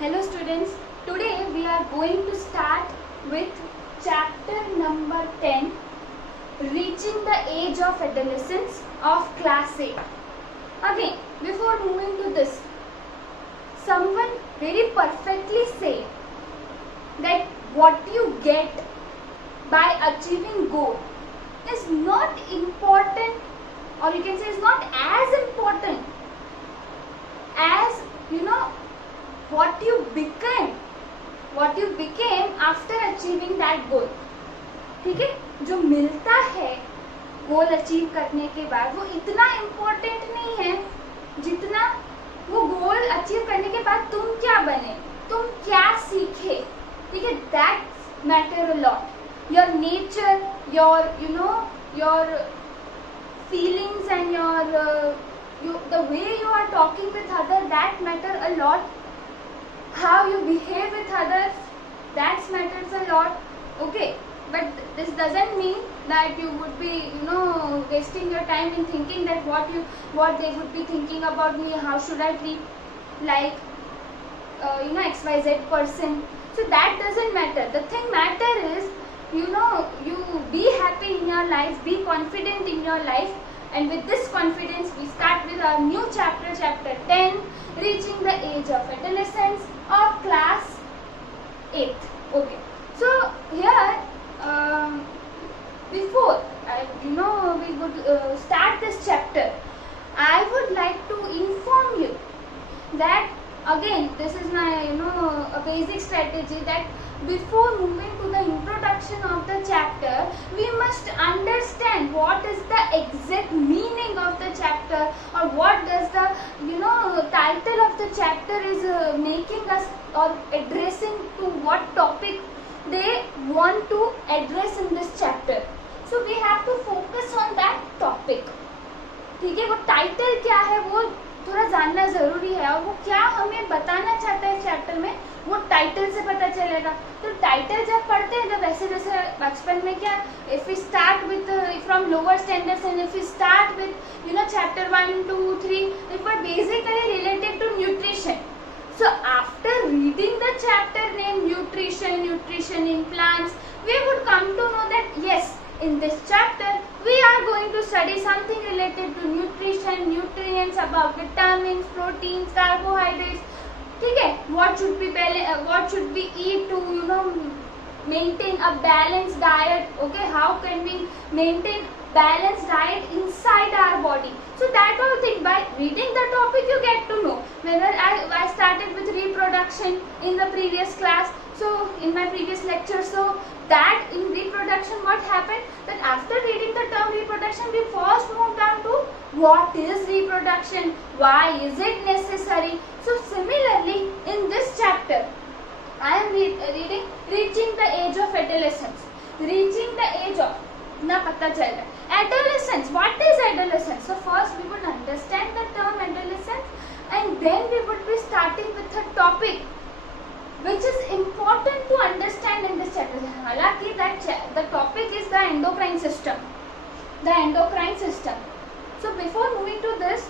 Hello students, today we are going to start with chapter number 10, Reaching the Age of Adolescence of class 8. Again, before moving to this, someone very perfectly said that what you get by achieving goal is not important, or you can say is not as important as what you became after achieving that goal. ठीक है, जो मिलता है goal achieve करने के बाद वो इतना इम्पोर्टेंट नहीं है जितना वो गोल अचीव करने के बाद तुम क्या बने, तुम क्या सीखे. ठीक है, that matter a lot. Your nature, your feelings and the way you are talking with others, that matter a lot. How you behave with others, that matters a lot. Okay, but this doesn't mean that you would be wasting your time in thinking that what they would be thinking about me, how should I treat like XYZ person. So that doesn't matter. The thing matter is you be happy in your life, be confident in your life. And with this confidence, we start with our new chapter, chapter 10, Reaching the Age of Adolescence of class 8. Okay. So here, before we would start this chapter, I would like to inform you that again, this is my a basic strategy that before moving to the introduction of the chapter, we must understand what is the exact meaning of the chapter, or what does the title of the chapter is making us or addressing to what topic they want to address in this chapter. So we have to focus on that topic. ठीक है, वो title क्या है वो थोड़ा जानना जरूरी है, और वो क्या हमें बताना चाहता है चैप्टर में वो टाइटल से पता चलेगा. तो टाइटल जब पढ़ते हैं, जब वैसे जैसे बचपन में क्या, if we start with from lower standards and if we start with chapter 1, 2, 3, it were basically related to nutrition. So after reading the chapter named nutrition in plants, we would come to know that yes, in this chapter we are going to study something related to nutrition, nutrients, about vitamins, proteins, carbohydrates. ठीक है, what should we eat to maintain a balanced diet. Okay, how can we maintain balanced diet inside our body. So that whole thing, by reading the topic you get to know. Whether I started with reproduction in the previous class, so in my previous lecture, so that in reproduction what happened, that after reading the term reproduction, we first moved down to what is reproduction, why is it necessary. So similarly in this chapter I am reading Reaching the Age of Adolescence. Reaching the age of, ना पता चल रहा है. Adolescence, what is adolescence? So first we would understand the term adolescence, and then we would be starting with a topic which is important to understand in this chapter. हालांकि the topic is the endocrine system. The endocrine system. So before moving to this,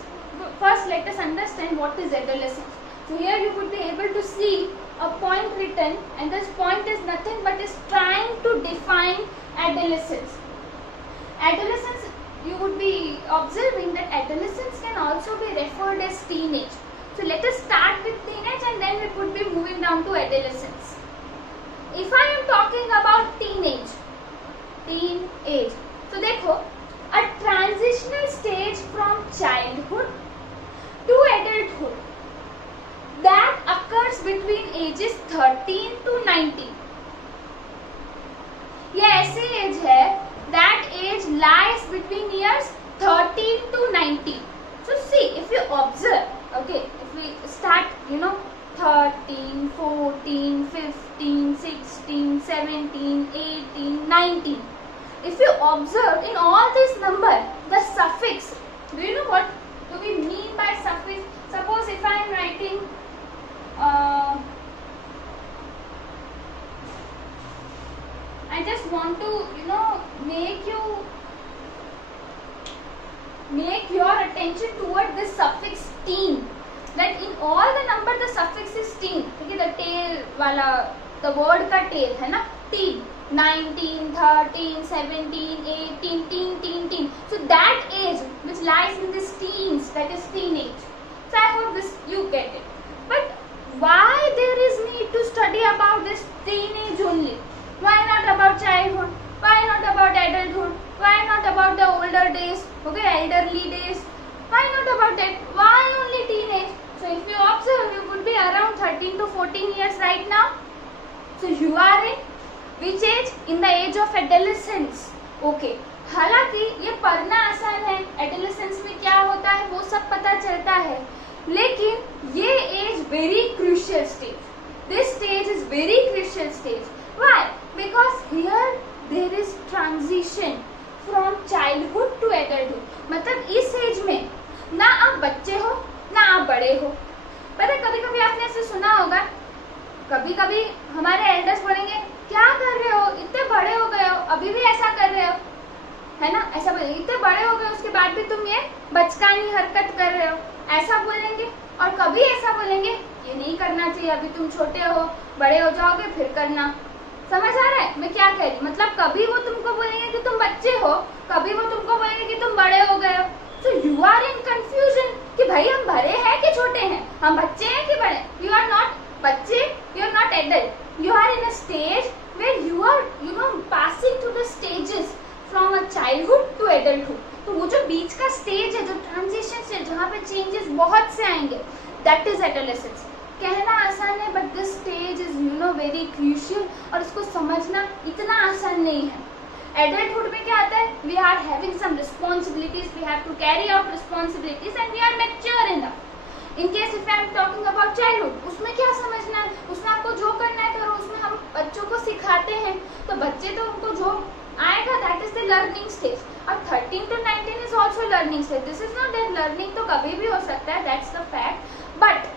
first let us understand what is adolescence. So here you would be able to see a point written, and this point is nothing but is trying to define adolescence. Adolescence, you would be observing that adolescence can also be referred as teenage. So let us start with teenage and then we would be moving down to adolescence. If I am talking about teenage, so देखो, a transitional stage from childhood to adulthood that occurs between ages 13 to 19. ये ऐसी as है, that age lies between years 13 to 19. So see, if you observe, okay, if we start 13, 14, 15, 16, 17, 18, 19. If you observe in all this number, the suffix, do you know what do we mean by suffix? Suppose if I am writing I just want to make your attention toward this suffix teen, that in all the number the suffix is teen, ठीक है, the tail वाला, the word का tail है ना, teen, 19, 13, 17, 18, teen. So that age which lies in this teens, that is teenage. So I hope this you get it. But why there is need to study about this teenage only? Why not about childhood? Why not about adulthood? Why not about the older days? Okay, elderly days. Why not about that? Why only teenage? So if you observe, you would be around 13 to 14 years right now. So you are in which age? In the age of adolescence. Okay. हालांकि ये पढ़ना आसान है, adolescence में क्या होता है वो सब पता चलता है, लेकिन ये as very crucial stage. This stage is very crucial stage. Why? Because here there is transition from childhood to adulthood. मतलब इस एज में ना आप बच्चे हो ना आप बड़े हो. पता है, कभी कभी आपने ऐसे सुना होगा, कभी कभी हमारे एल्डर्स बोलेंगे क्या कर रहे हो, इतने बड़े हो गए हो अभी भी ऐसा कर रहे हो, है ना, ऐसा बोलेंगे. इतने बड़े हो गए उसके बाद भी तुम ये बचकानी हरकत कर रहे हो, ऐसा बोलेंगे. और कभी ऐसा बोलेंगे ये नहीं करना चाहिए, अभी तुम छोटे हो, बड़े हो जाओगे फिर करना. समझ आ रहा है मैं क्या कह रही? मतलब कभी वो तुमको बोलेंगे कि तुम बच्चे हो, कभी वो तुमको बोलेंगे कि तुम बड़े हो गए हो. So you are in confusion कि भाई हम बड़े हैं कि छोटे हैं, हम बच्चे हैं कि बड़े. यू आर नॉट बच्चे, you are not adult, you are in a stage where you are, you know, passing through the stages from a childhood to adulthood. तो वो जो बीच का स्टेज है, जो ट्रांजिशन स्टेज, जहाँ पे चेंजेस बहुत से आएंगे, that is adolescence. कहना आसान है, but this stage is, you know, very crucial, और इसको समझना इतना आसान नहीं है. Adulthood में क्या आता है? We are having some responsibilities, we have to carry out responsibilities, and we are mature enough. In case if I am talking about childhood, उसमें क्या समझना है, उसमें आपको जो करना है करो, उसमें हम बच्चों को सिखाते हैं, तो बच्चे तो उनको जो आएगा that is the learning stage. और 13 to 19 is also learning stage. This is not that learning तो कभी भी हो सकता है, that's the fact. But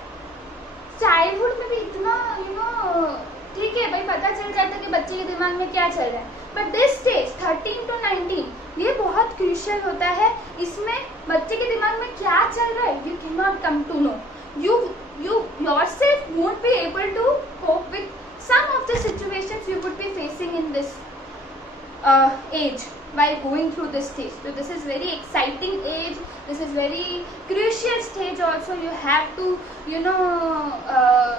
childhood में भी इतना, you know, ठीक है भाई, पता चल जाता है कि बच्चे के दिमाग में क्या चल रहा है. बट दिस स्टेज 13 to 19 ये बहुत क्रूशियल होता है. इसमें बच्चे के दिमाग में क्या चल रहा है you can not come to know. you yourself won't be able to cope with some of the situations you would be facing in this age while going through this stage. So this is very exciting age, this is very crucial stage also. You have to, you know,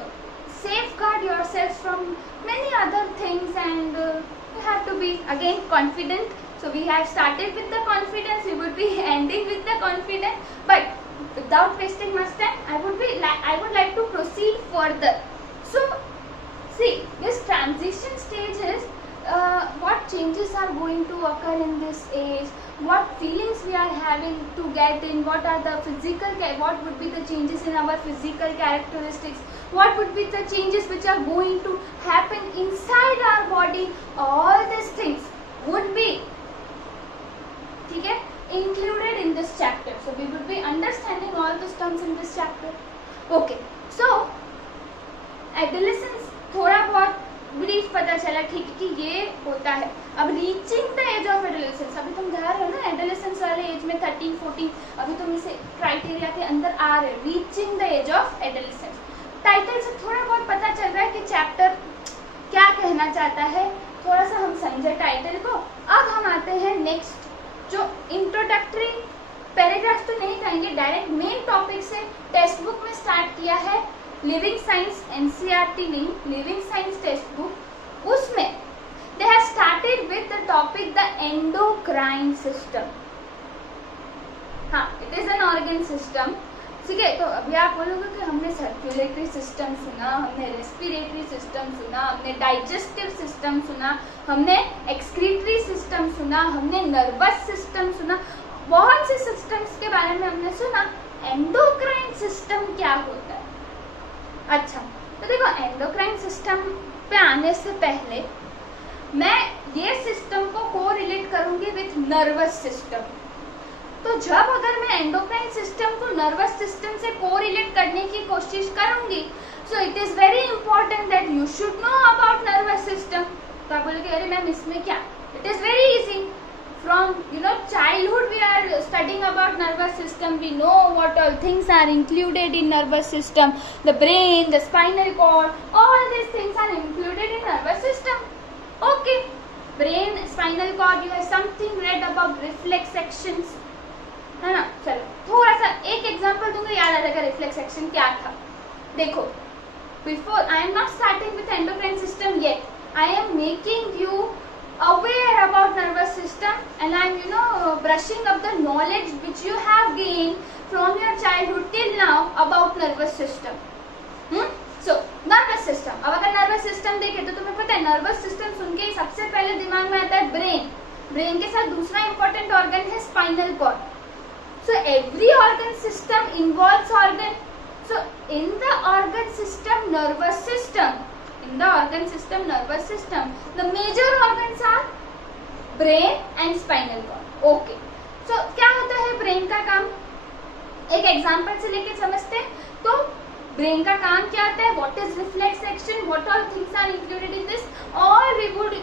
safeguard yourself from many other things, and you have to be again confident. So we have started with the confidence, we would be ending with the confidence, but without wasting much time, I would like to proceed further. So see, this transition stage is what changes are going to occur in this age, what feelings we are having to get in, what are the what would be the changes in our physical characteristics, what would be the changes which are going to happen inside our body. All these things would be, ठीक है, included in this chapter. So we would be understanding all those terms in this chapter. Okay, so adolescence थोड़ा बहुत brief पता चला, ठीक है, कि ये होता है. अब reaching the age of adolescence, अभी तुम जा रहे हो ना एडोलेसेंस वाले एज में 13, 14, अभी तुम इसे क्राइटेरिया के अंदर आ रहे हो. Reaching the age of adolescence, title से थोड़ा बहुत पता चल रहा है कि चैप्टर क्या कहना चाहता है, थोड़ा सा हम समझे टाइटल को. अब हम आते हैं नेक्स्ट, जो इंट्रोडक्टरी पैराग्राफ तो नहीं कहेंगे, डायरेक्ट मेन टॉपिक से टेक्स्ट बुक में स्टार्ट किया है. लिविंग साइंस एनसीईआरटी नहीं, लिविंग साइंस टेक्स्ट बुक, उसमें they have started with the topic the endocrine system. हाँ, it is an organ system, ठीक है. तो अभी आप बोलोगे कि हमने सर्कुलेटरी सिस्टम सुना, हमने रेस्पिरेटरी सिस्टम सुना, हमने डाइजेस्टिव सिस्टम सुना, हमने एक्सक्रीटरी सिस्टम सुना, हमने नर्वस सिस्टम सुना, बहुत से सिस्टम्स के बारे में हमने सुना. एंडोक्राइन सिस्टम क्या होता है? अच्छा, तो देखो, एंडोक्राइन सिस्टम पे आने से पहले मैं ये सिस्टम को कोरिलेट करूंगी विथ नर्वस सिस्टम. तो जब अगर मैं एंडोक्राइन सिस्टम को नर्वस सिस्टम से कोरिलेट करने की कोशिश करूंगी, so it is very important that you should know about nervous system. तो आप बोलोगे अरे मैम इसमें क्या, it is very easy. from childhood we are studying about nervous system. We know what all things are included in nervous system. The brain, the spinal cord, all these things are included in nervous system. Okay, brain, spinal cord, you have something read about reflex sections, है ना. चलो थोड़ा सा एक example दूंगा, याद आ जाएगा reflex action क्या था. देखो, before I am not starting with endocrine system yet, I am making you aware about nervous system and I'm brushing up the knowledge which you have gained from your childhood till now about nervous system. So nervous system, अब अगर nervous system देखें तो तुम्हें पता है nervous system सुन के सबसे पहले दिमाग में आता है brain. brain के साथ दूसरा important organ है spinal cord. So every organ system involves organ. So in the organ system nervous system, in the organ system nervous system, the major organs are brain and spinal cord. Okay, so क्या होता है brain का काम, एक example से लेके समझते हैं. तो ब्रेन का काम क्या होता है, what is reflex action, what all things are included in this, or we would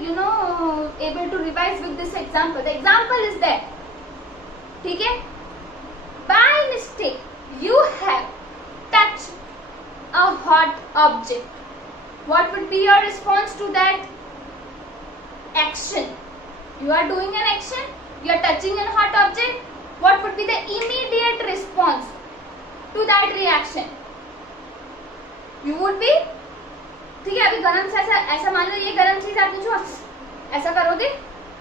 able to revise with this example. The example is that, ठीक है, by mistake you have touched a hot object. What would be your response to that action? You are doing an action, you are touching a hot object. What would be the immediate response to that reaction? You would be, ठीक है, अभी गरम से ऐसा मान लो ये गरम चीज आपने छुआ, ऐसा करोगे.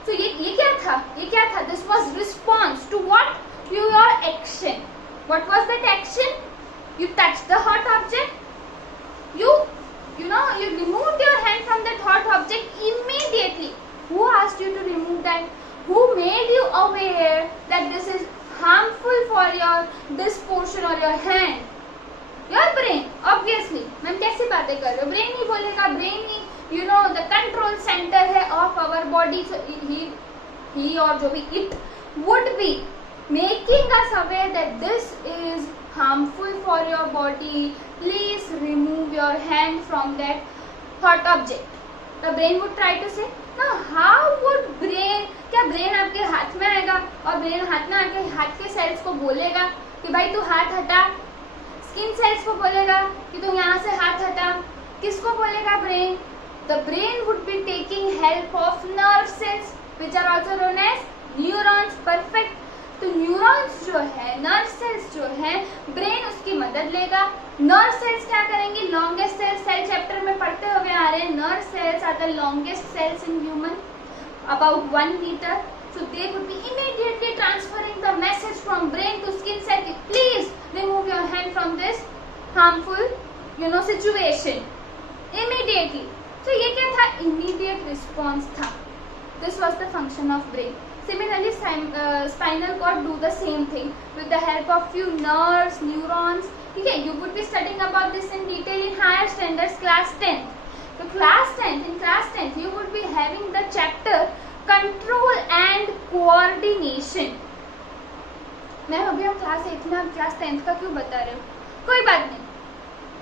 तो ये क्या था, ये क्या था? This was response to what? To your action. What was that action? You touched the hot object. You removed your hand from that hot object immediately. Who asked you to remove that? Who made you aware that this is harmful for this portion or your hand? Your brain, obviously. Ma'am कैसी बातें कर रहे हो? Brain ही बोलेगा, brain he the control center है of our body. So he और जो भी it would be making us aware that this is harmful for your body. Please remove your hand from that hot object. The brain would try to say, now how would brain, क्या brain आपके हाथ में आएगा और brain हाथ में आके हाथ के cells को बोलेगा कि भाई तू हाथ हटा, skin cells को बोलेगा कि तू यहाँ से हाथ हटा. किसको बोलेगा brain? The brain would be taking help of nerve cells which are also known as neurons. Perfect. तो न्यूरॉन्स जो है, नर्व सेल्स जो है, ब्रेन उसकी मदद लेगा. नर्व सेल्स क्या करेंगी? लॉन्गेस्ट सेल्स, सेल चैप्टर में पढ़ते हुए आ रहे हैं, nerve cells are the longest cells in human, about 1 meter. So they would be immediately transferring the message from brain to skin cell. Please remove your hand from this harmful situation immediately. So ये क्या था? Immediate response था. This was the function of brain. Similarly, spinal cord do the same thing with the help of few nerves, neurons. ठीक है, you would be studying about this in detail in higher standards, class 10th. So in class 10th, you would be having the chapter control and coordination. Ma'am अभी हम class 8th में, हम class 10th का क्यों बता रहे हो? कोई बात नहीं,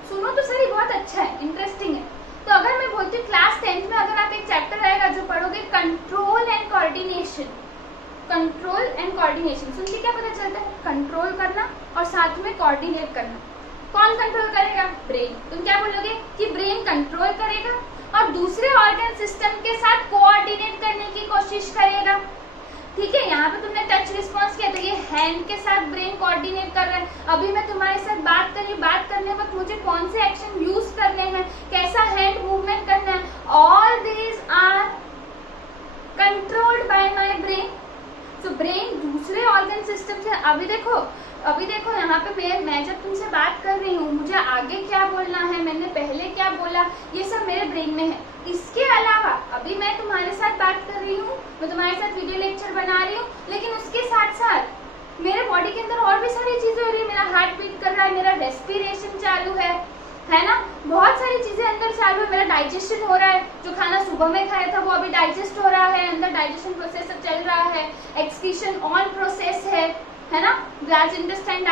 सुनो तो सही, बहुत अच्छा है, इंटरेस्टिंग है. तो अगर मैं बोलती हूँ क्लास 10th में अगर आप एक चैप्टर आएगा जो पढ़ोगे, control and coordination. Control and coordination सुन के क्या पता चलता है? कंट्रोल करना और साथ में कोऑर्डिनेट करना. कौन कंट्रोल करेगा? ब्रेन. तुम क्या बोलोगे कि ब्रेन कंट्रोल करेगा और दूसरे ऑर्गन सिस्टम के साथ कोऑर्डिनेट करने की कोशिश करेगा. ठीक है, यहाँ पे तुमने टच रिस्पॉन्स किया तो ये हैंड के साथ ब्रेन कोऑर्डिनेट कर रहा है. अभी मैं तुम्हारे साथ बात कर रही हूँ, बात करने वक्त मुझे कौन से एक्शन यूज करने हैं, कैसा हैंड मूवमेंट करना है, all these are controlled by my brain. तो ब्रेन दूसरे ऑर्गन सिस्टम से, अभी देखो यहाँ पे मैं जब तुमसे बात कर रही हूँ, मुझे आगे क्या बोलना है, मैंने पहले क्या बोला, ये सब मेरे ब्रेन में है. इसके अलावा अभी मैं तुम्हारे साथ बात कर रही हूँ, मैं तुम्हारे साथ वीडियो लेक्चर बना रही हूँ, लेकिन उसके साथ साथ मेरे बॉडी के अंदर और भी सारी चीजें हो रही है. मेरा हार्ट बीट कर रहा है, मेरा रेस्पिरेशन चालू है ना, बहुत सारी चीजें अंदर चालू है. मेरा डाइजेशन हो रहा है, जो खाना सुबह में खाया था वो अभी डाइजेस्ट हो रहा है, अंदर डाइजेशन प्रोसेस चल रहा है, एक्सक्रीशन ऑन प्रोसेस है. है ना। लार्ज इंटेस्टाइन,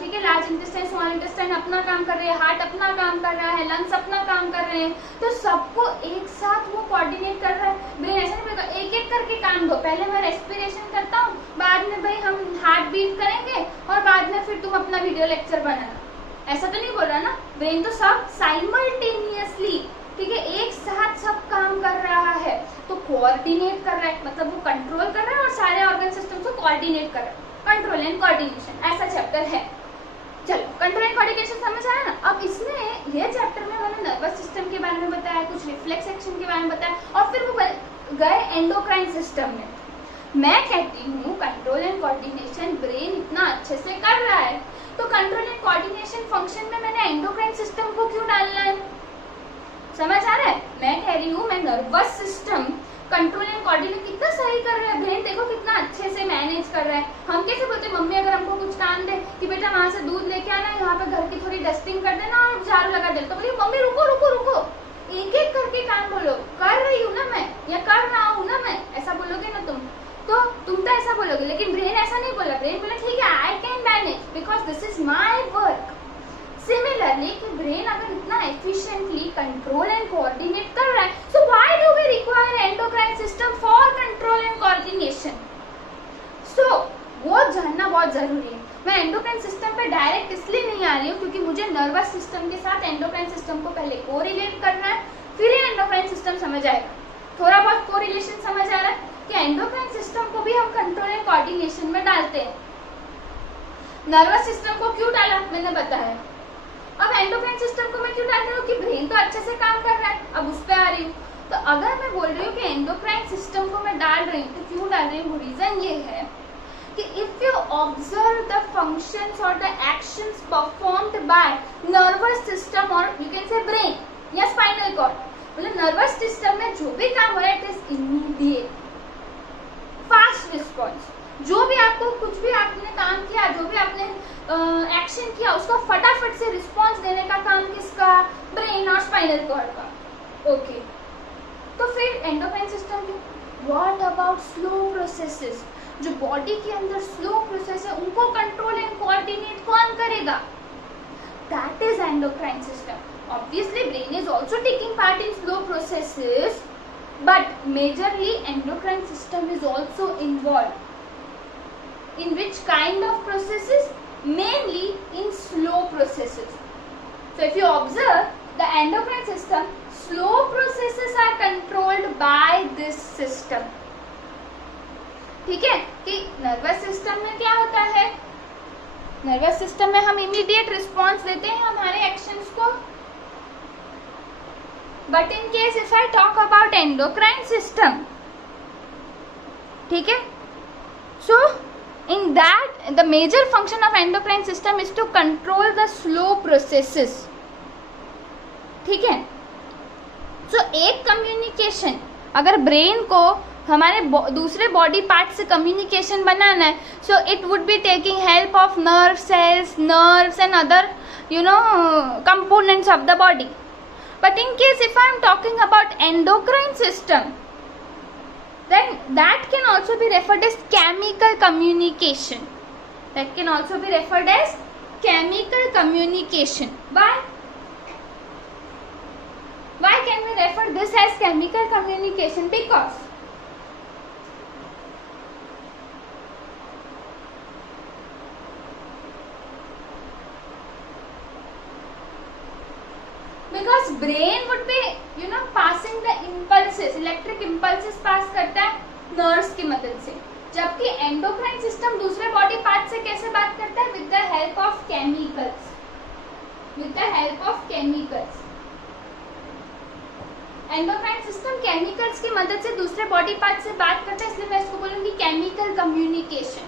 ठीक है, लार्ज इंटेस्टाइन, स्मॉल इंटेस्टाइन अपना काम कर रहे हैं, हार्ट अपना काम कर रहा है, लंग्स अपना काम कर रहे हैं, तो सबको एक साथ वो कोऑर्डिनेट कर रहा है। ब्रेन ऐसा नहीं बोलेगा एक एक करके काम दो, पहले मैं रेस्पिरेशन करता हूँ, बाद में भाई हम हार्ट बीट करेंगे और बाद में फिर तुम अपना वीडियो लेक्चर बनाना, ऐसा तो नहीं बोल रहा ना। ब्रेन तो सब साइमल्टेनियसली, ठीक है, एक साथ सब काम कर रहा है, तो कोऑर्डिनेट कर रहा है, मतलब वो कंट्रोल कर रहा है और सारे ऑर्गन सिस्टम को कोऑर्डिनेट कर रहा है। कंट्रोल एंड कोऑर्डिनेशन ऐसा चैप्टर है। चलो, कंट्रोल एंड कोऑर्डिनेशन समझ आया ना। अब इसमें ये चैप्टर में मैंने नर्वस सिस्टम के बारे में बताया, कुछ रिफ्लेक्स एक्शन के बारे में बताया, और फिर वो गए एंडोक्राइन सिस्टम में। मैं कहती हूँ कंट्रोल एंड कोऑर्डिनेशन ब्रेन इतना अच्छे से कर रहा है, तो कंट्रोल एंड कोऑर्डिनेशन फंक्शन में मैंने एंडोक्राइन सिस्टम को क्यों डालना है? समझ आ रहा है? मैं कह रही हूँ मैं nervous system control and coordinate कितना सही कर रहा है, ब्रेन देखो कितना अच्छे से मैनेज कर रहा है। हम कैसे बोलते हैं, मम्मी अगर हमको कुछ काम दे कि बेटा वहां से दूध लेके आना, यहाँ पे घर की थोड़ी डस्टिंग कर देना और झाड़ू लगा दे, तो बोलिए मम्मी रुको रुको रुको, एक एक करके काम बोलो, कर रही हूँ ना मैं, या कर रहा हूँ ना मैं, ऐसा बोलोगे ना तुम तो ऐसा बोलोगे। लेकिन ब्रेन ऐसा नहीं बोला, ब्रेन बोला ठीक है I can manage because this is my work. Similarly कि ब्रेन अगर इतना एफिशिएंटली कंट्रोल एंड कोऑर्डिनेट कर रहा है, so why do we require endocrine system for control and coordination? So वो जानना बहुत जरूरी है। मैं एंडोक्राइन सिस्टम पे डायरेक्ट इसलिए नहीं आ रही हूँ क्योंकि मुझे नर्वस सिस्टम के साथ एंडोक्राइन सिस्टम को पहले कोरिलेट करना है, फिर ये एंडोक्राइन सिस्टम समझ आएगा। थोड़ा बहुत कोरिलेशन समझ आ रहा है कि एंडोक्राइन सिस्टम को भी हम कंट्रोल एंड कोऑर्डिनेशन में डालते हैं। नर्वस सिस्टम को क्यों डाला मैंने बताया। अब एंडोक्राइन सिस्टम को मैं क्यों डाल रही हूँ कि ब्रेन तो अच्छे से काम कर रहा है, अब उस पर आ रही हूँ। तो अगर मैं बोल रही हूँ कि एंडोक्राइन सिस्टम को मैं डाल रही हूँ, तो क्यों डाल रही हूँ? रीजन ये है कि if you observe the functions और the actions performed by nervous system और यू कैन से ब्रेन या स्पाइनल कॉर्ड, मतलब नर्वस सिस्टम में जो भी काम हो रहा है it is immediate, fast response. जो भी आपको कुछ भी आपने काम किया, जो भी आपने एक्शन किया, उसका फटाफट से रिस्पॉन्स देने का काम किसका? ब्रेन और स्पाइनल कॉर्ड का। ओके, तो फिर एंडोक्राइन सिस्टम की व्हाट अबाउट स्लो प्रोसेसेस? जो बॉडी के अंदर स्लो प्रोसेस है उनको कंट्रोल एंड कोऑर्डिनेट कौन करेगा? That is endocrine system. Obviously brain is also taking part in slow processes, but majorly endocrine system is also involved. In which kind of processes? Mainly in slow processes. So if you observe the endocrine system, slow processes are controlled by this system. ठीक है कि nervous system में क्या होता है? Nervous system में हम immediate response देते हैं हमारे एक्शंस को, but in case if I talk about endocrine system, ठीक है, so in that the major function of endocrine system is to control the slow processes, ठीक है। so एक कम्युनिकेशन अगर ब्रेन को हमारे दूसरे बॉडी पार्ट से कम्युनिकेशन बनाना है, so it would be taking help of nerve cells, nerves and other components of the body. But in case if I am talking about endocrine system, then that can also be referred as chemical communication. That can also be referred as chemical communication. Why? Why can we refer this as chemical communication? Because brain would be passing the impulses, electric impulses pass करता है nerves की मदद से, जबकि endocrine system दूसरे body part से कैसे बात करता है? With the help of chemicals, with the help of chemicals. Endocrine system chemicals की मदद से दूसरे बॉडी पार्ट से बात करता है, इसलिए मैं इसको बोलूंगी केमिकल कम्युनिकेशन।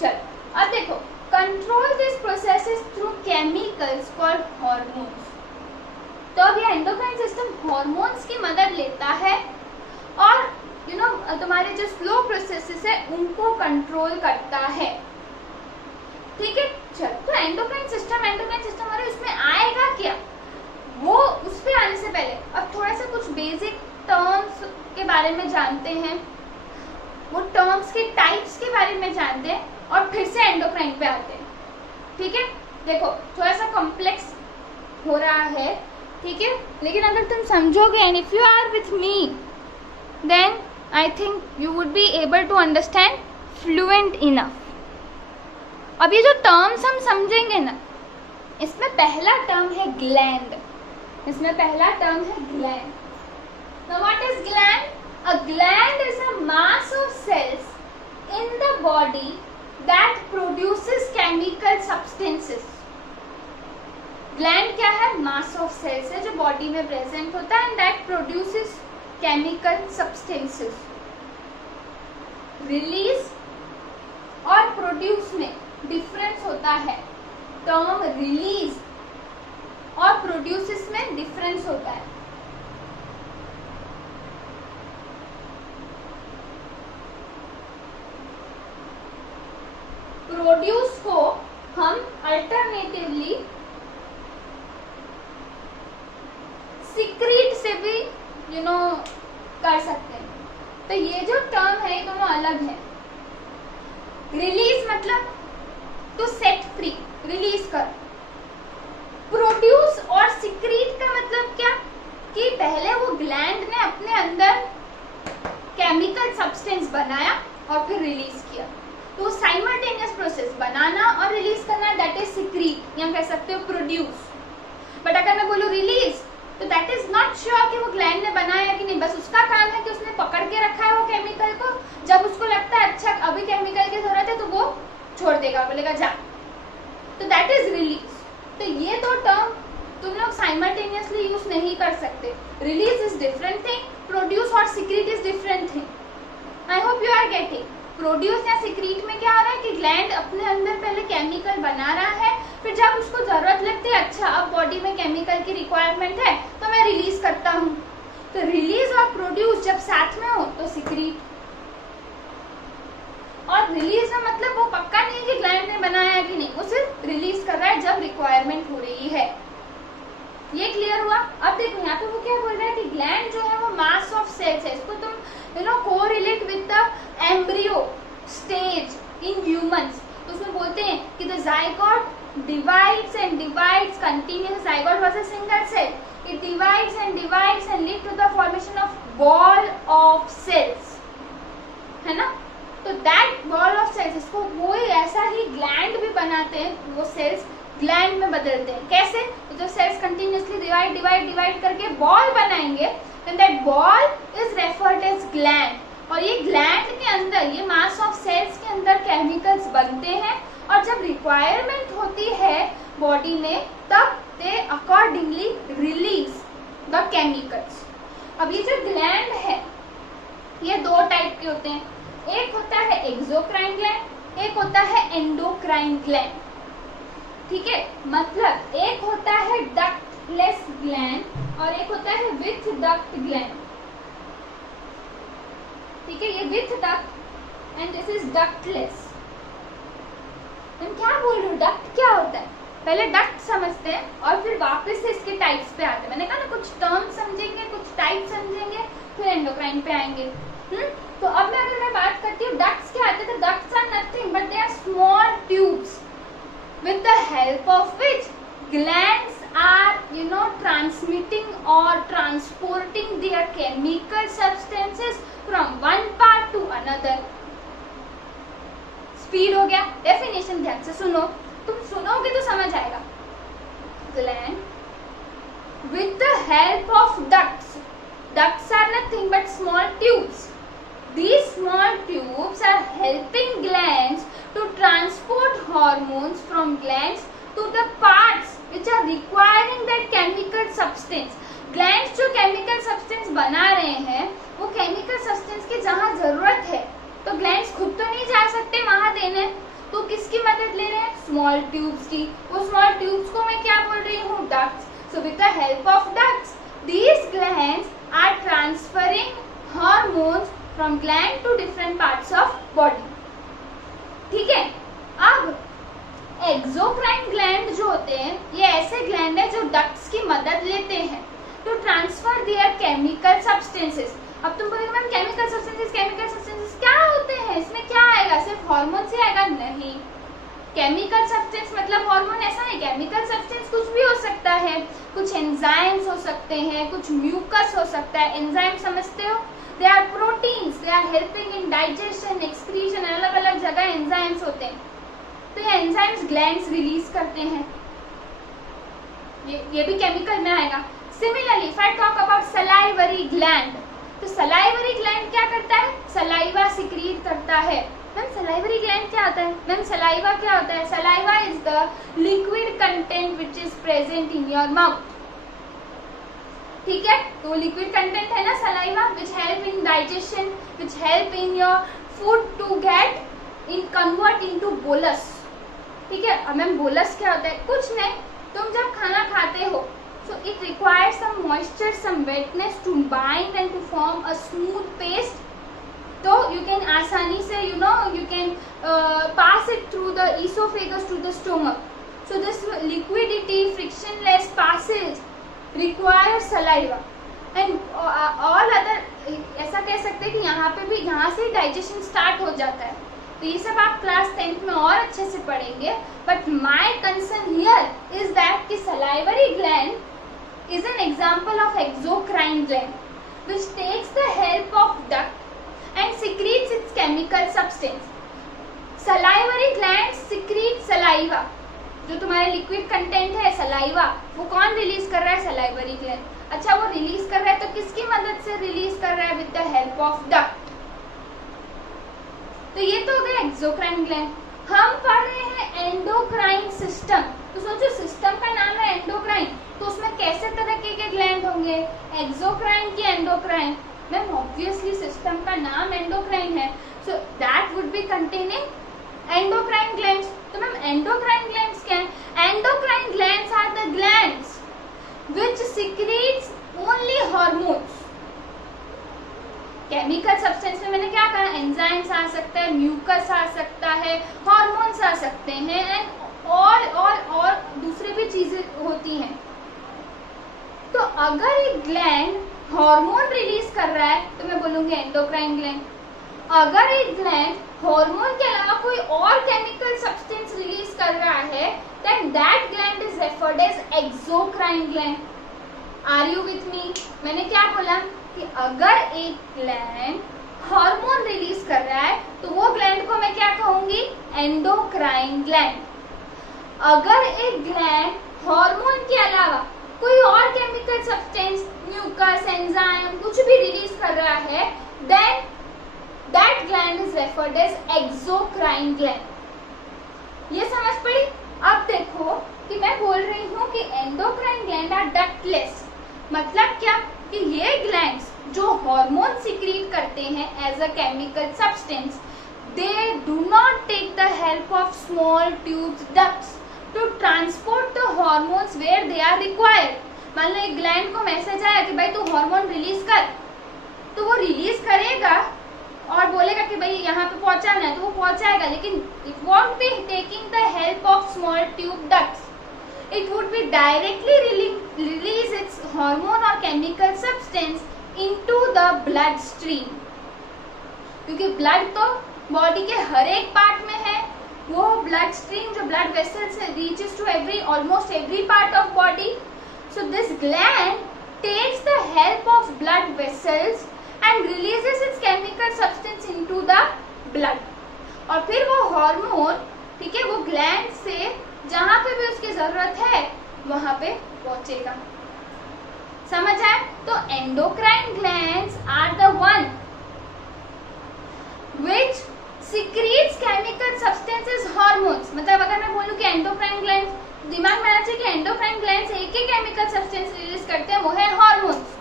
चलो अब देखो, control this processes through chemicals called hormones. तो अब ये एंडोक्राइन सिस्टम हार्मोन्स की मदद लेता है और तुम्हारे जो स्लो प्रोसेसेस है उनको कंट्रोल करता है, ठीक है। चल, तो एंडोक्राइन सिस्टम और इसमें आएगा क्या, वो उस पे आने से पहले अब थोड़ा सा कुछ बेसिक टर्म्स के बारे में जानते हैं। वो टर्म्स के टाइप्स के बारे में जानते हैं और फिर से एंडोक्राइन पे आते हैं। ठीक है, देखो थोड़ा सा कॉम्प्लेक्स हो रहा है, ठीक है, लेकिन अगर तुम समझोगे and if you are with me then I think you would be able to understand fluent enough. अब ये जो टर्म्स हम समझेंगे ना, इसमें पहला टर्म है ग्लैंड। इसमें पहला टर्म है gland. Now what is gland? A gland is a mass of cells in the body that produces chemical substances. Gland क्या है? Mass of cells है जो body में present होता है and that produces chemical substances. Release और produce में difference होता है। Term release और produces में difference होता है। प्रोड्यूस को हम अल्टरनेटिवली सीक्रेट से भी कर सकते हैं। तो ये जो टर्म है ये दोनों अलग है। रिलीज मतलब टू सेट फ्री, रिलीज कर। प्रोड्यूस और सीक्रेट का मतलब क्या कि पहले वो ग्लैंड ने अपने अंदर केमिकल सब्सटेंस बनाया और फिर रिलीज किया। तो साइमल्टेनियस प्रोसेस, बनाना और रिलीज करना, दैट इज सीक्रेट, या कह सकते हो प्रोड्यूस। बट अगर मैं बोलूँ रिलीज तो दैट इज नॉट श्योर कि वो ग्लैंड ने बनाया कि नहीं, बस उसका काम है कि उसने पकड़ के रखा है वो केमिकल को। जब उसको लगता है अच्छा अभी केमिकल की जरूरत है तो वो छोड़ देगा, बोलेगा जा। तो दैट इज रिलीज। तो ये दो टर्म तुम लोग साइमल्टेनियसली यूज नहीं कर सकते। Release is different thing, produce और secrete is different thing. I hope you are getting. Produce या सीक्रेट में क्या हो रहा है कि ग्लैंड अपने अंदर पहले केमिकल बना रहा है, फिर जब उसको जरूरत लगती है अच्छा अब बॉडी में केमिकल की रिक्वायरमेंट है तो मैं रिलीज करता हूँ। तो रिलीज और प्रोड्यूस जब साथ में हो तो सीक्रेट। और रिलीज में मतलब वो पक्का नहीं है कि ग्लैंड ने बनाया है कि नहीं, वो सिर्फ रिलीज कर रहा है जब रिक्वायरमेंट हो रही है। ये क्लियर हुआ? अब देखो यहाँ पे वो क्या बोल रहा है कि ग्लैंड जो है वो मास ऑफ सेल्स है। इसको तुम correlate with the embryo stage in humans. तो उसमें बोलते हैं कि the zygote divides and divides continuous. Zygote was a single cell, it divides and lead to the formation of ball of cells, है ना। तो दैट बॉल ऑफ सेल्स, इसको वो ऐसा ही ग्लैंड भी बनाते हैं, वो सेल्स ग्लैंड में बदलते हैं। कैसे? तो जो सेल्स कंटिन्यूअसली डिवाइड करके बॉल बनाएंगे, then that ball is referred as gland. और ये ग्लैंड के अंदर, ये मास ऑफ सेल्स के अंदर केमिकल्स बनते हैं और जब रिक्वायरमेंट होती है बॉडी में तब दे अकॉर्डिंगली रिलीज द केमिकल्स। अब ये जो ग्लैंड है ये दो टाइप के होते हैं। एक होता है एक्सोक्राइन ग्लैंड, एक होता है एंडोक्राइन ग्लैंड। ठीक है, मतलब एक होता है डक्टलेस ग्लैंड और एक होता है विथ डक्ट ग्लैंड। ठीक है, ये with duct and this is ductless. मैं क्या बोल रही हूँ, डक्ट क्या होता है? पहले डक्ट समझते हैं और फिर वापस से इसके टाइप्स पे आते हैं। मैंने कहा ना कुछ टर्म समझेंगे, कुछ टाइप समझेंगे, फिर एंडोक्राइन पे आएंगे। तो अब मैं अगर मैं बात करती हूँ डक्ट्स क्या आते हैं, तो ducts are nothing but they are small tubes with the help of which glands are transmitting or transporting their chemical substances from one part to another. Speed हो गया। डेफिनेशन ध्यान से सुनो, तुम सुनोगे तो समझ आएगा। gland with the help of ducts are nothing but small tubes. These small tubes are helping glands to transport hormones from glands to the parts which are requiring that chemical substance. Glands जो chemical substance बना रहे हैं वो chemical substance की जहाँ जरूरत है तो glands खुद तो नहीं जा सकते वहाँ देने, तो किसकी मदद ले रहे हैं? small tubes की। वो small tubes को मैं क्या बोल रही हूँ? ducts. So with the help of ducts, these glands are transferring hormones from gland to different parts of body. ठीक है, अब एक्सोक्राइन ग्लैंड जो होते हैं ये ऐसे ग्लैंड है जो डक्ट्स की मदद लेते हैं to transfer their chemical substances. अब तुम बोलोगे मैम केमिकल सब्सटेंसेस क्या होते हैं, इसमें क्या आएगा, सिर्फ हार्मोन से आएगा? नहीं, केमिकल सब्सटेंस मतलब हार्मोन ऐसा है, केमिकल सब्सटेंस कुछ भी हो सकता है, कुछ एंजाइम्स हो सकते हैं, कुछ म्यूकस हो सकता है। एंजाइम समझते हो, they are proteins, they are helping in digestion, excretion, अलग अलग जगह एंजाइम्स होते हैं। तो ये एंजाइम्स ग्लैंड्स रिलीज करते हैं, ये भी केमिकल में आएगा। Similarly if I talk about salivary gland, तो सलाइवरी ग्लैंड क्या करता है, सलाइवा सिक्रीट करता है। मैम सलाइवरी ग्लैंड क्या होता है? मैम सलाइवा क्या होता है? Saliva is the liquid content which is present in your mouth, ठीक है? तो लिक्विड कंटेंट है ना saliva, which help in digestion, which help in your food to get in convert into bolus, ठीक है? अब मैम बोलस क्या होता है? कुछ नहीं, तुम जब खाना खाते हो, so it requires some moisture, some wetness to bind and to form a smooth paste. तो you can आसानी से you can pass it through the esophagus to the stomach. So this liquidity, frictionless passage requires saliva and all other, ऐसा कह सकते हैं कि यहाँ पे भी यहाँ से डाइजेशन स्टार्ट हो जाता है। तो ये सब आप क्लास 10th में और अच्छे से पढ़ेंगे। But my concern here is that कि salivary gland is an example of exocrine gland which takes the help of duct and secretes its chemical substance. Salivary gland secretes saliva, जो तुम्हारे liquid content है saliva, वो कौन release कर रहा है? Salivary gland. अच्छा, वो रिलीज कर रहा है तो किसकी मदद से रिलीज कर रहा है? With the help of duct. तो ये तो हो गया एक्सोक्राइन ग्लैंड। हम पढ़ रहे हैं एंडोक्राइन सिस्टम, तो सोचो सिस्टम का नाम है एंडोक्राइन, तो उसमें कैसे तरह के ग्लैंड होंगे? एक्सोक्राइन की एंडोक्राइन। मैम ऑब्वियसली सिस्टम का नाम एंडोक्राइन है, so that would be containing endocrine glands. तो मैम एंडोक्राइन ग्लैंड्स क्या है? Endocrine glands are the glands which secretes only hormones. Chemical substance में मैंने क्या कहा? एंजाइम्स आ सकता है, म्यूकस आ सकता है, हार्मोन्स आ सकते हैं एंड और दूसरी भी चीजें होती हैं। तो अगर एक ग्लैंड हार्मोन रिलीज कर रहा है तो मैं बोलूंगी एंडोक्राइन ग्लैंड। अगर एक ग्लैंड हार्मोन के अलावा कोई और केमिकल सब्सटेंस रिलीज कर रहा है then that gland is referred as exocrine gland. Are you with me? मैंने क्या बोला कि अगर एक ग्लैंड हार्मोन रिलीज कर रहा है तो वो ग्लैंड को मैं क्या कहूंगी? Endocrine gland. अगर एक ग्लैंड हार्मोन के अलावा कोई और केमिकल सब्सटेंस, म्यूकस, एंजाइम कुछ भी रिलीज कर रहा है then that gland is referred as exocrine gland. ये समझ पड़ी? अब देखो कि मैं बोल रही हूँ कि एंडोक्राइन ग्लैंड आर डक्टलेस। मतलब क्या? कि ये ग्लैंड्स जो हार्मोन सिक्रीट करते हैं as a chemical substance, they do not take the help of small tubes, ducts to transport the hormones where they are required. मान लो एक ग्लैंड को मैसेज आया कि भाई तू हार्मोन रिलीज कर, तो वो रिलीज करेगा और बोलेगा कि भाई यहाँ पे पहुंचाना है, तो वो पहुंचाएगा, लेकिन it won't B taking the help of small tube ducts. It would be directly release its hormone or chemical substance into the blood stream. क्योंकि ब्लड तो बॉडी के हर एक पार्ट में है, वो ब्लड स्ट्रीम जो ब्लड वेसल्स है reaches to almost every part of body. So this gland takes the help of blood vessels and releases its chemical substance into the blood. और फिर वो हार्मोन, ठीक है, वो ग्लैंड से जहां पे भी उसकी जरूरत है वहां पे पहुंचेगा। समझ आए? तो endocrine glands are the one which secretes chemical substances, hormones. मतलब अगर मैं बोलूं कि एंडोक्राइन ग्लैंड्स, दिमाग में आना चाहिए कि एंडोक्राइन ग्लैंड्स एक ही केमिकल सब्सटेंस रिलीज करते हैं, वो है हार्मोन्स।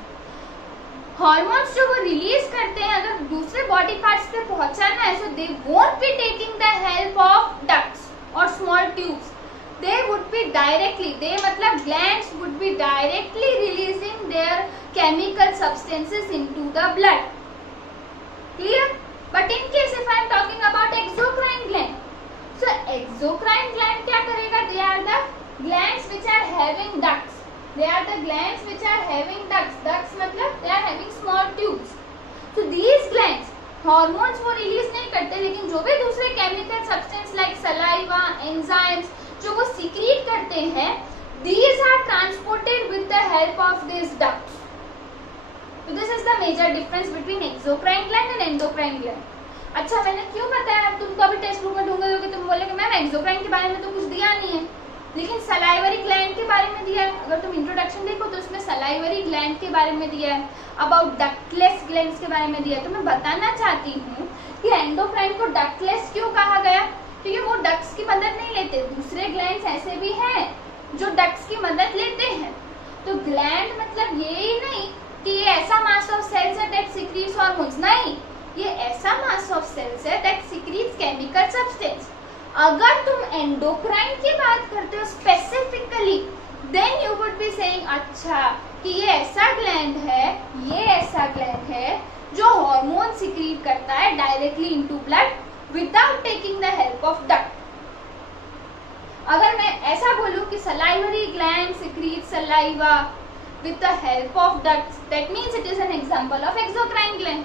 हार्मोन्स जो वो रिलीज करते हैं अगर दूसरे बॉडी पार्ट्स पे पहुंचाना है, so they won't be taking the help of ducts और small tubes, they would be directly, they मतलब glands would be directly releasing their chemical substances into the blood. Clear? But in case if I am talking about exocrine gland, so exocrine gland क्या करेगा? They are the glands which are having ducts. They are the glands which are having ducts. Ducts मतलब they are having small tubes. So these glands hormones वो release नहीं करते, लेकिन जो भी दूसरे chemical substance like saliva, enzymes जो वो सीक्रेट करते हैं, these are transported with the help of these ducts. So this is the major difference between exocrine gland and endocrine gland. अच्छा, मैंने क्यों बताया? तुमको अभी टेक्स्ट बुक में ढूंढोगे तो तुम बोलोगे मैम एक्सोक्राइन के बारे में तो कुछ दिया नहीं है, लेकिन सलाइवरी ग्लैंड के बारे में दिया है। अगर तुम इंट्रोडक्शन देखो तो उसमें सलाइवरी ग्लैंड के बारे में दिया है, अबाउट डक्टलेस ग्लैंड्स के बारे में दिया है। तो मैं बताना चाहती हूँ कि एंडोक्राइन को डक्टलेस क्यों कहा गया, क्योंकि वो डक्ट्स की मदद नहीं लेते। दूसरे ग्लैंड्स ऐसे भी हैं जो डक्ट्स की मदद लेते हैं। तो ग्लैंड मतलब ये ही नहीं कि ये ऐसा मास ऑफ सेल्स है दैट सीक्रेट्स हार्मोन्स, नहीं, ये ऐसा मास ऑफ सेल्स है दैट सीक्रेट्स केमिकल सब्सटेंस। अगर तुम एंडोक्राइन की बात करते हो specifically, then you would be saying अच्छा कि ये ऐसा ग्लैंड है, ये ऐसा ग्लैंड है जो हार्मोन सीक्रेट करता है directly into blood without taking the help of duct. अगर मैं ऐसा बोलूं कि salivary gland secret saliva with the help of ducts, that means it is an example of exocrine gland.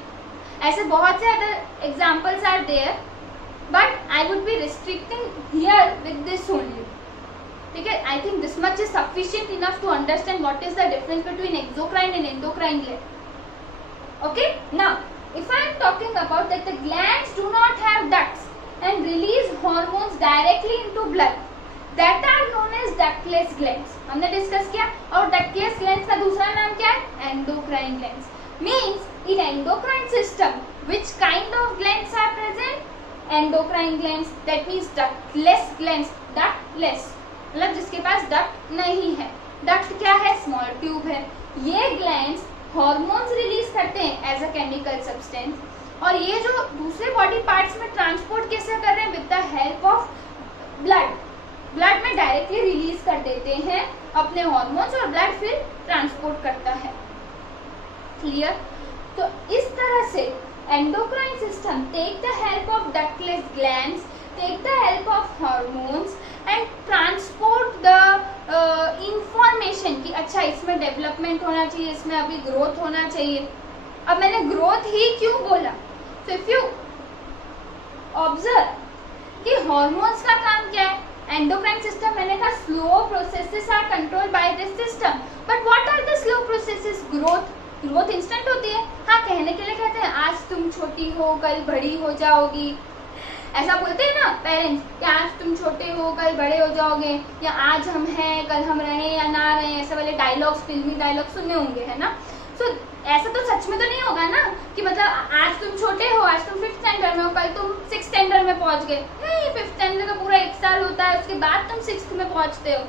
ऐसे बहुत से other examples are there, but I would be restricting here with this only. ठीक है, I think this much is sufficient enough to understand what is the difference between exocrine and endocrine gland. Okay, now if I am talking about that the glands do not have ducts and release hormones directly into blood, that are known as ductless glands. हमने discuss किया। और ductless glands का दूसरा नाम क्या है? endocrine glands. Means in endocrine system which kind of glands are present? Endocrine glands. That means ductless glands. ductless मतलब जिसके पास duct नहीं है। duct क्या है? small tube है। ये glands hormones रिलीज करते हैं एज अ केमिकल सब्सटेंस, और ये जो दूसरे बॉडी पार्ट्स में ट्रांसपोर्ट कैसे कर रहे हैं? With the help of blood. Blood में डायरेक्टली रिलीज कर देते हैं अपने हार्मोन्स और ब्लड फिर ट्रांसपोर्ट करता है। क्लियर? तो इस तरह से endocrine system take the help of ductless glands, take the help of hormones and transport the information कि अच्छा इसमें डेवलपमेंट होना चाहिए, इसमें अभी ग्रोथ होना चाहिए। अब मैंने ग्रोथ ही क्यों बोला? तो इफ यू ऑब्जर्व कि हार्मोन्स का काम क्या है? एंडोक्राइन सिस्टम मैंने कहा slow processes are controlled by this system, but what are the slow processes? Growth instant होती है। हाँ, कहने के लिए कहते हैं आज तुम छोटी हो कल बड़ी हो जाओगी, ऐसा बोलते हैं ना पेरेंट्स कि आज तुम छोटे हो कल बड़े हो जाओगे, या आज हम हैं कल हम रहें या ना रहें, ऐसे वाले डायलॉग्स, फिल्मी डायलॉग सुने होंगे, है ना। सो ऐसा तो सच में तो नहीं होगा ना कि मतलब आज तुम छोटे हो, आज तुम 5th स्टैंडर्ड में हो, कल तुम 6th स्टैंडर्ड में पहुंच गए। नहीं, 5th स्टैंडर्ड का पूरा 1 साल होता है, उसके बाद तुम 6th में पहुंचते हो।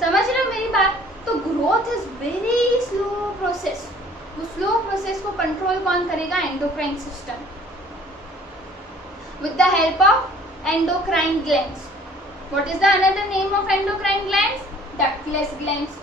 समझ रहे हो मेरी बात? तो growth is very slow process. वो स्लो प्रोसेस को कंट्रोल कौन करेगा? Endocrine system with the help of endocrine glands. What is the another name of endocrine glands? Ductless glands.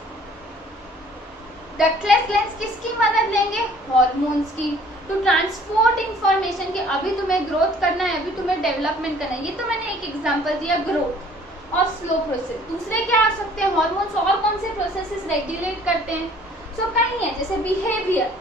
Ductless glands किसकी मदद लेंगे? हार्मोन्स की, टू ट्रांसपोर्ट इंफॉर्मेशन कि अभी तुम्हें ग्रोथ करना है, अभी तुम्हें डेवलपमेंट करना है। ये तो मैंने एक एग्जांपल दिया ग्रोथ और स्लो प्रोसेस। दूसरे क्या आ सकते हैं? हार्मोन्स और कौन से प्रोसेसेस रेगुलेट करते हैं? सो कहीं है, जैसे बिहेवियर।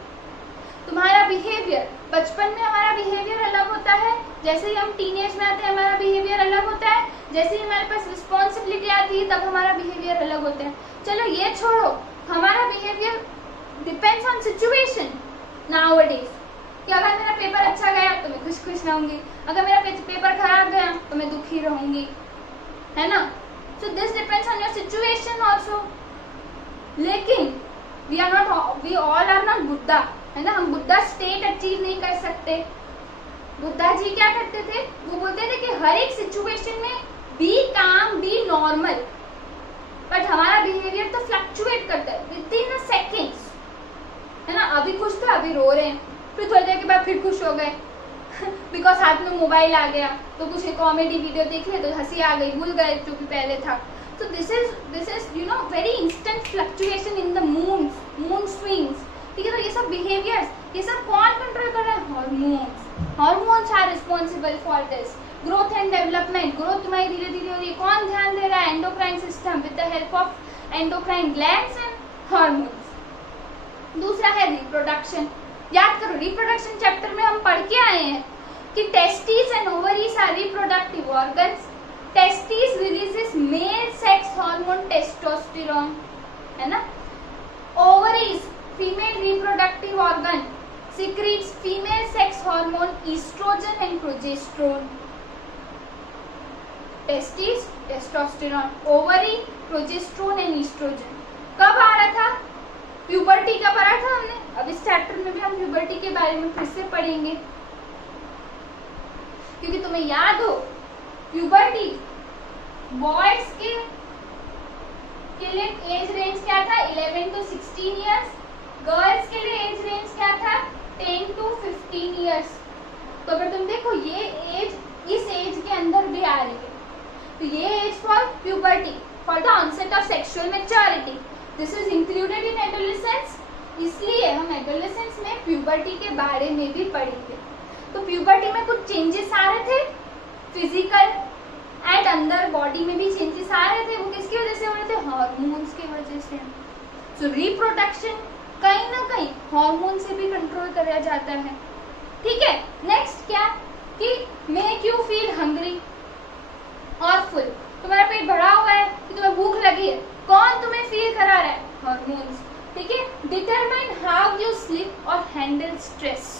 तुम्हारा बिहेवियर, बचपन में हमारा बिहेवियर अलग होता है, जैसे ही हम टीनेज में आते हैं हमारा बिहेवियर अलग होता है, जैसे ही हमारे पास रिस्पॉन्सिबिलिटी आती है तब हमारा बिहेवियर अलग होता है। चलो ये छोड़ो, हमारा behaviour depends on situation nowadays कि अगर मेरा पेपर अच्छा गया तो मैं खुश रहूंगी, अगर मेरा पेपर खराब गया तो मैं दुखी रहूंगी, है ना। So this depends on your situation also. लेकिन we all are not Buddha, है ना। हम बुद्धा स्टेट अचीव नहीं कर सकते। बुद्धा जी क्या करते थे? वो बोलते थे कि हर एक सिचुएशन में बी काम, बी नॉर्मल, बट हमारा बिहेवियर तो फ्लक्चुएट करता है विद इन अ सेकेंड्स, है ना। अभी खुश थे, अभी रो रहे हैं, फिर थोड़ी देर के बाद फिर खुश हो गए बिकॉज हाथ में मोबाइल आ गया तो कुछ कॉमेडी वीडियो देख लिया तो हंसी आ गई, भूल गए जो कि पहले था। So this is you know very instant fluctuation in the moon swings। ठीक है, तो ये सब behaviors, ये सब कौन कंट्रोल कर रहा है? Hormones are responsible for this growth and development. Growth तुम्हारी धीरे धीरे हो रही है, कौन ध्यान दे रहा है? Endocrine system with the help of endocrine glands and hormones. दूसरा है रिप्रोडक्शन। याद करो, रिप्रोडक्शन चैप्टर में हम पढ़ के आए हैं कि testis and ovaries are reproductive organs. Testis releases male sex hormone testosterone, है ना. Ovaries female reproductive organ secretes female sex hormone estrogen and progesterone. Testes testosterone, ovary progesterone and estrogen. कब आ रहा था? प्यूबर्टी का पढ़ा था हमने. अब इस चैप्टर में भी हम प्यूबर्टी के बारे में फिर से पढ़ेंगे, क्योंकि तुम्हें याद हो प्यूबर्टी बॉयज के लिए एज रेंज क्या था? 11 to 16 ईयर्स. गर्ल्स के लिए एज रेंज क्या था? 10 to 15 ईयर्स. तो अगर तुम देखो ये एज इस एज के अंदर भी आ रही है, तो ये as for puberty, for the onset of sexual maturity. This is included in adolescence. इसलिए हम एडोलेसेंस में प्यूबर्टी के बारे में भी पढ़ेंगे. तो प्यूबर्टी में कुछ चेंजेस आ रहे थे फिजिकल एंड अंदर बॉडी में भी चेंजेस आ रहे थे. वो किसकी वजह से हो रहे थे? हार्मोन्स की वजह से. सो रिप्रोडक्शन कहीं ना कहीं हार्मोन से भी कंट्रोल करा जाता है. ठीक है. नेक्स्ट क्या कि मेक यू फील हंग्री और फुल. तुम्हारा पेट भरा हुआ है कि तुम्हें भूख लगी है, कौन तुम्हें फील करा रहा है? हार्मोन्स. ठीक है. डिटरमाइन हाउ यू स्लीप और हैंडल स्ट्रेस,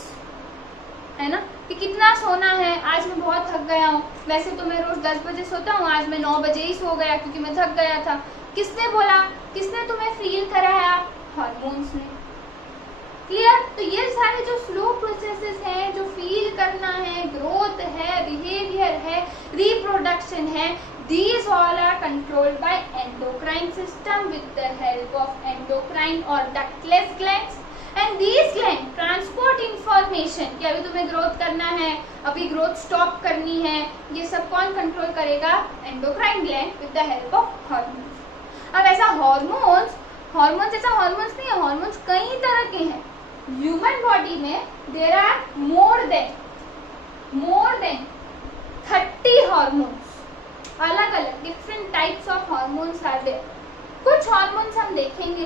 है ना, कि कितना सोना है. आज मैं बहुत थक गया हूँ. वैसे तो मैं रोज 10 बजे सोता हूँ, आज मैं 9 बजे ही सो गया क्योंकि मैं थक गया था. किसने बोला? किसने तुम्हें फील कराया? हार्मोन्स ने. क्लियर. तो ये सारे जो स्लो प्रोसेसेस हैं, जो फील करना है, ग्रोथ है, बिहेवियर है, रिप्रोडक्शन है, these all are controlled by endocrine system with the help of endocrine or ductless glands. And these glands transport information कि अभी तुम्हें ग्रोथ करना है, अभी ग्रोथ स्टॉप करनी है. ये सब कौन कंट्रोल करेगा? Endocrine gland with the help of hormones. अब ऐसा हार्मोन्स ऐसा हार्मोन्स नहीं है. हार्मोन्स कई तरह के हैं. ह्यूमन बॉडी में there are more than 30 hormones. अलग अलग different types of hormones are there. कुछ हार्मोन्स हम देखेंगे,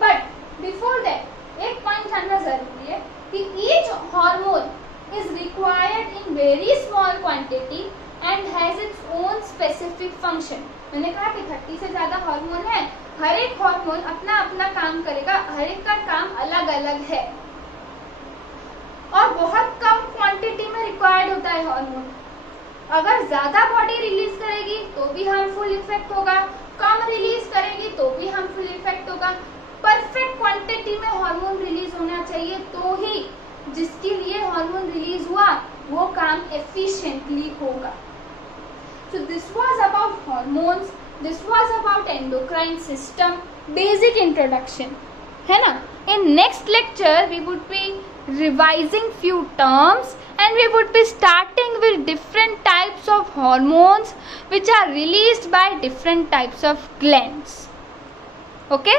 बट बिफोर दैट एक पॉइंट जानना जरूरी है कि each hormone is required in very small quantity and has its own specific function. मैंने कहा कि 30 से ज्यादा हार्मोन है. हर एक हार्मोन अपना अपना काम करेगा, हर एक का काम अलग अलग है और बहुत कम क्वांटिटी में रिक्वायर्ड होता है हार्मोन. अगर ज्यादा बॉडी रिलीज करेगी तो भी हार्मफुल इफेक्ट होगा, कम रिलीज करेगी तो भी हार्मफुल इफेक्ट होगा. परफेक्ट क्वांटिटी में हार्मोन रिलीज होना चाहिए, तो ही जिसके लिए हार्मोन रिलीज हुआ वो काम एफिशिएंटली होगा. So this was about hormones, this was about endocrine system, basic introduction, है ना. In next lecture we would be revising few terms and we would be starting with different types of hormones which are released by different types of glands. Okay.